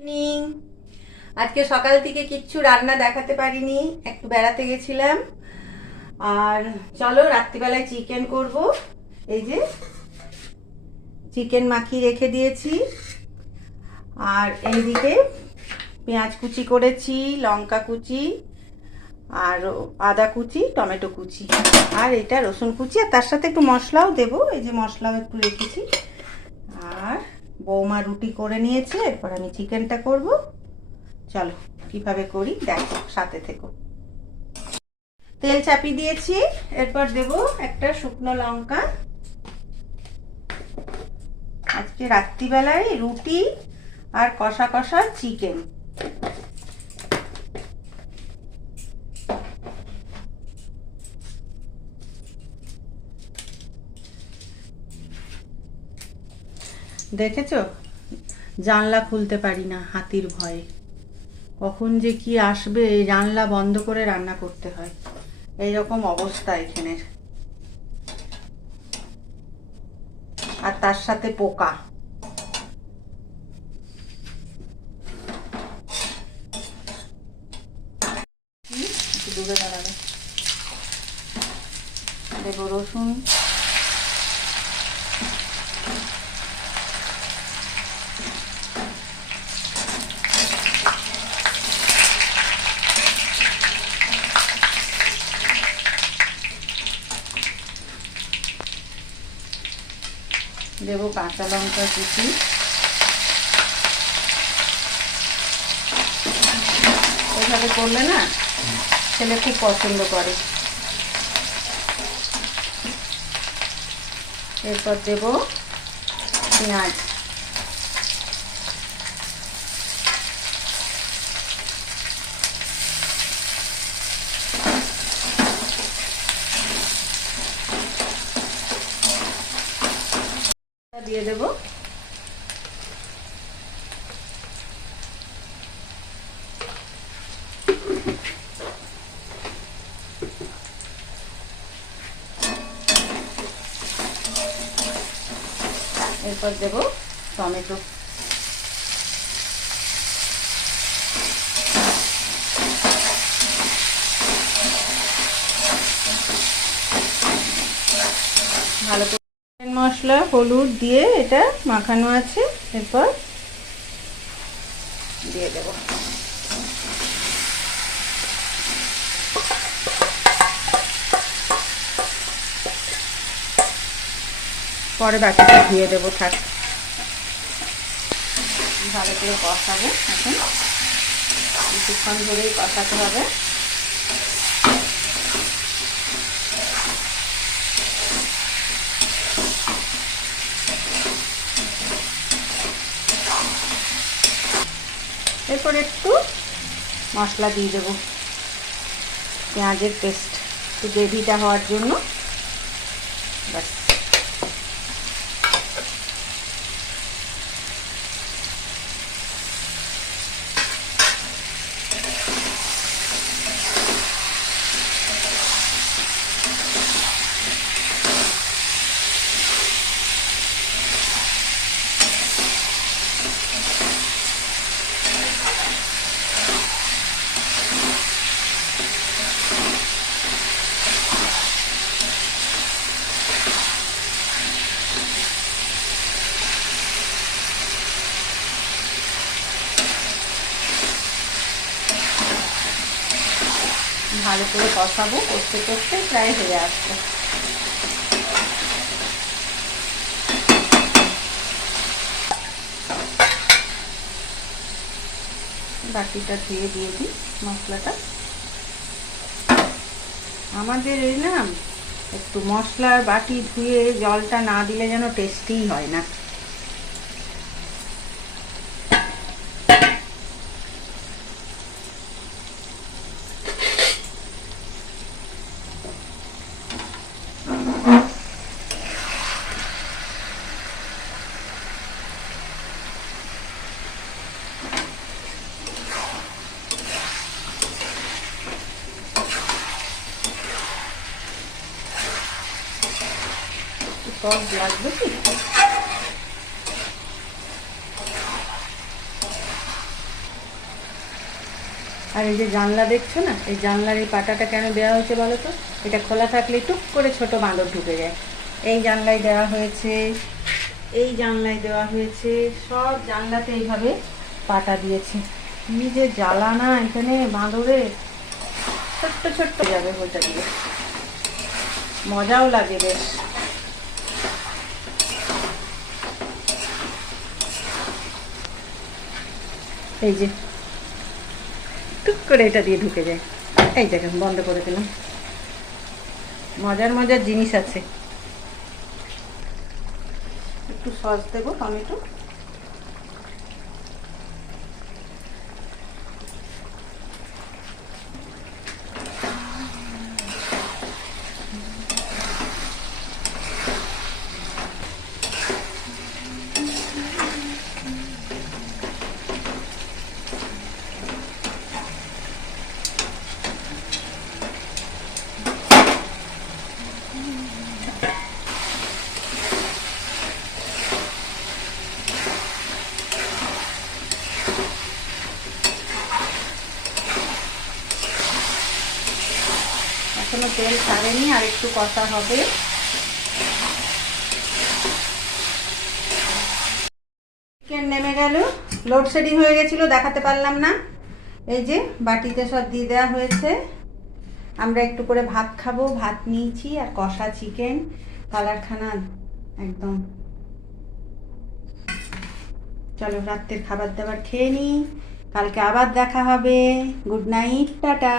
Morning. আজকে সকাল থেকে কিচ্ছু রান্না দেখাতে পারিনি, একটু বেড়াতে গেছিলাম। আর চলো রাত্রিবেলায় চিকেন করব। এই যে চিকেন মাখিয়ে রেখে দিয়েছি, আর এইদিকে পেঁয়াজ কুচি করেছি, লঙ্কা কুচি, আর আদা কুচি, টমেটো কুচি, আর এটা রসুন কুচি, আর তার সাথে একটু মশলাও দেবো। এই যে মশলাও একটু রেখেছি। আর বৌমা রুটি করে নিয়েছে, এরপর আমি চিকেনটা করব। চলো কিভাবে করি দেখো, সাথে থেকো। তেল চাপিয়ে দিয়েছি, এরপর দেব একটা শুকনো লঙ্কা। আজকে রাত্রিবেলায় রুটি আর কষা কষা চিকেন। দেখেছো, জানলা খুলতে পারি না হাতির ভয়ে, কখন যে কি আসবে জানলা বন্ধ করে রান্না করতে হয়। এইরকম অবস্থা এখানের, আর তার সাথে পোকা। একটু দূরে দাঁড়াবে। দেবো রসুন, দেবো কাঁচা লঙ্কা কুচি, এভাবে করলে না ছেলে খুব পছন্দ করে। এরপর দেব পেঁয়াজ, দিয়ে দেব। এরপর দেব টমেটো। ভালো করে মশলা হলুদ দিয়ে এটা মাখানো আছে, এরপর দিয়ে দেব। পরে বাকিটা দিয়ে দেবো। থাক, ভালো করে কষাবো। এখন কিছুক্ষণ ধরেই কষাতে হবে। এরপর একটু মশলা দিয়ে দেবো, পেঁয়াজের পেস্ট, একটু গ্রেভিটা হওয়ার জন্য। ব্যাস, ভালো করে কষাবো, কষতে কষতে প্রায় হয়ে আসবে। বাকিটা দিয়ে দিই মশলাটা। আমাদের এই না একটু মশলার বাটি ধুয়ে জলটা না দিলে যেন টেস্টিই হয় না। সস লাগবে কি? আর এই যে জানলা দেখছো না, এই জানলার এই পাটাটা কেন দেওয়া হয়েছে বলো তো? এটা খোলা থাকলে টুক করে ছোট বাঁদর ঢুকে যায়। এই জানলায় দেওয়া হয়েছে, এই জানলায় দেওয়া হয়েছে, সব জানলাতে এইভাবে পাটা দিয়েছে। কি যে জ্বালা না এখানে বাঁদরে, ছোট্ট ছোট্ট যাবে ওইটা দিয়ে, মজাও লাগে বেশ। এই যে টুক করে এটা দিয়ে ঢুকে যায়। এই দেখেন বন্ধ করে দিলাম। মজার মজার জিনিস আছে। একটু সস দেবো, টমেটো। এখনো তেল ছাড়েনি, আর একটু কষা হবে। চিকেন নেমে গেল, লোডশেডিং হয়ে গেছিলো, দেখাতে পারলাম না। এই যে বাটিতে সব দিয়ে দেওয়া হয়েছে। আমরা একটু করে ভাত খাবো, ভাত নিয়েছি আর কষা চিকেন, কালারখানা একদম। চলো রাত্রের খাবার দাবার খেয়ে নিই, কালকে আবার দেখা হবে। Good night, tata.